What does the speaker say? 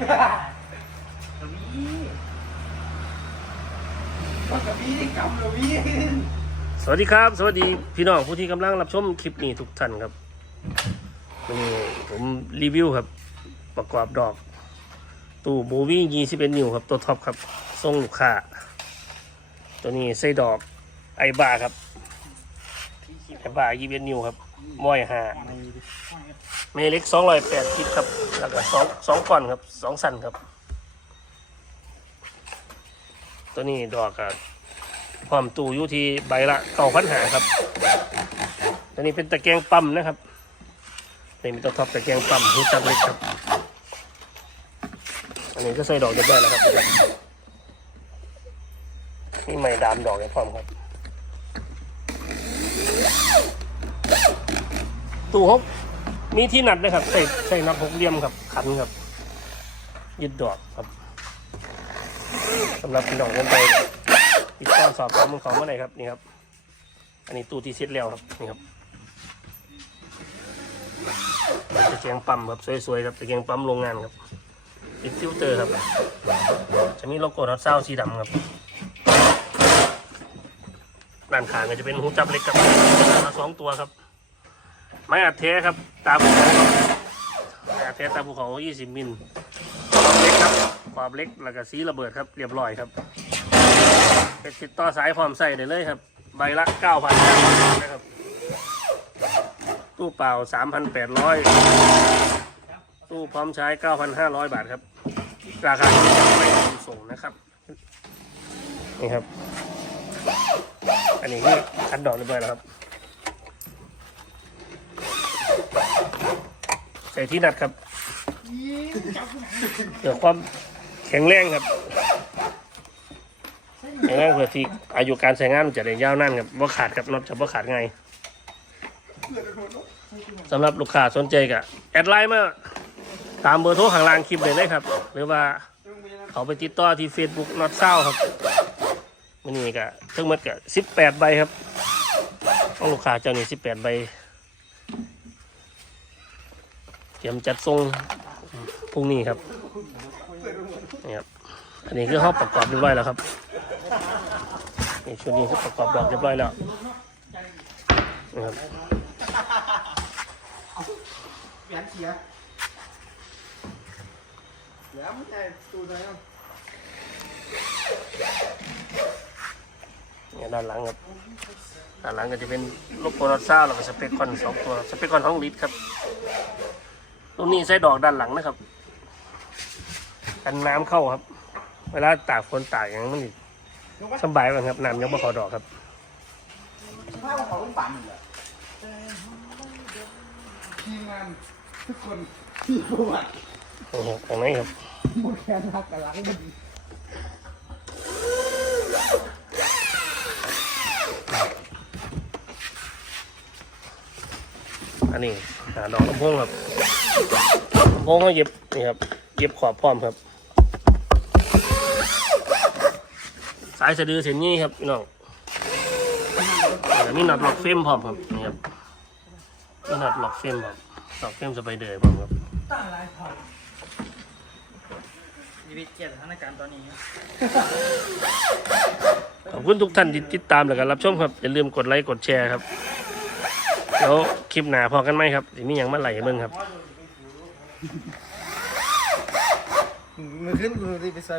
กระบี่กระบี่กำกระบี่สวัสดีครับ สวัสดีพี่น้องผู้ที่กำลังรับชมคลิปนี้ทุกท่านครับวันนี้ผมรีวิวครับ ประกอบดอก ตู้โบวี่ยี่สิบเอ็ดนิ้วครับ ตัวท็อปครับทรงลูกค้าตัวนี้ไส้ดอกไอบาครับ ไอบายี่สิบเอ็ดนิ้วครับม้อยหาเมเล็กสองร้อยแปดคิดครับแล้วก็สองสองก่อนครับสองสันครับ ตัวนี้ดอกครับความตูอยู่ที่ใบละเก้าพันหาครับ ตัวนี้เป็นตะแกรงปั๊มนะครับนี่มีตัวท็อปตะแกรงปั๊มหูจับเล็กครับ อันนี้ก็ใส่ดอกเรียบร้อยแล้วครับนี่ไม่ดามดอกให้พร้อมครับ ตู้ฮบมีที่หนัดเลยครับ ใส่ใส่นับหกเหลี่ยมครับขันครับ ยึดดอกครับสำหรับพี่น้องคนไปติดต่อสอบถามมึงของเมื่อไหร่ครับนี่ครับ อันนี้ตู้ที่เซ็ตแล้วครับนี่ครับตะเกียงปั๊มครับสวยๆครับตะเกียงปั๊มโรงงานครับติดฟิลเตอร์ครับ จะมีโลโก้รถเศร้าสีดำครับด้านข้างก็จะเป็นหูจับเล็กครับมาสองตัวครับ ไม้อัดเทครับ ตาภูเขาไม้อัดเทตาภูเขา 20 มิลความเล็กครับ ความเล็กแล้วก็สีระเบิดครับ เรียบร้อยครับเป็นติดต่อสายพร้อมใส่ได้เลยครับ ใบละ9,000นะครับ ตู้เปล่า 3,800 ตู้พร้อมใช้ 9,500 บาทครับ ราคาที่จะไม่รวมส่งนะครับนี่ครับ อันนี้นี่คัดดอกเรียบร้อยแล้วครับ ใส่ที่นัดครับเดี๋ยวความแข็งแรงครับอย่างนั้นเพื่อที่อายุการใช้งานมันจะได้ยาวนานครับว่าขาดกับน็อตจะว่าขาดไงสำหรับลูกค้าสนใจก็แอดไลน์มาตามเบอร์โทรข้างล่างคลิปเลยเลยครับ หรือว่าเขาไปติดต่อที่ Facebook น็อตเศร้าครับมันนี่ก็ทั้งหมดก็สิบแปดใบครับของลูกค้าเจ้านี่สิบแปดใบ เตรียมจัดส่งพรุ่งนี้ครับนี่ครับ อันนี้คือห้องประกอบเรียบร้อยแล้วครับนี่ชุดนี้คือประกอบดอกเรียบร้อยแล้วนะครับแหวนเสียแล้วไม่ใช่ตูไหนอะเนี่ยด้านหลังครับด้านหลังก็จะเป็นลูกโปรตซ่าแล้วก็สเปคคอนสองตัว สเปคคอนห้องลิตรครับ ตรงนี้ใส่ดอกด้านหลังนะครับ กันน้ำเข้าครับ เวลาตากฝนตากอย่างนั้นมันอีกสบายกว่าครับน้ำยังไม่ขอดอกครับผ้าของเขาต้องปั่นเหรอทีมงานทุกคนที่ประวัติโอ้โหตรงนี้ครับ หมดแขนหักกับหลังมันอันนี้หาดอกลำโพงครับลำ โพงก็เย็บนี่ครับเย็บขอบพร้อมครับ สายสะดือเส้นนี้ครับพี่น้องแล้วมีน็อตล็อกเฟรมพร้อมครับนี่ครับมีน็อตล็อกเฟรมครับล็อกเฟรมสไปเดอร์พร้อมครับตั้งลายถอดชีวิตเกียรติสถานการณ์ตอนนี้ขอบคุณทุกท่านที่ติดตามและก็รับชมครับ อย่าลืมกดไลค์กดแชร์ครับ แล้วคลิปหน้าพอกันไหมครับที่มีอย่างมาไหลให้เบิ่งครับ มือขึ้นกูดีไปใส่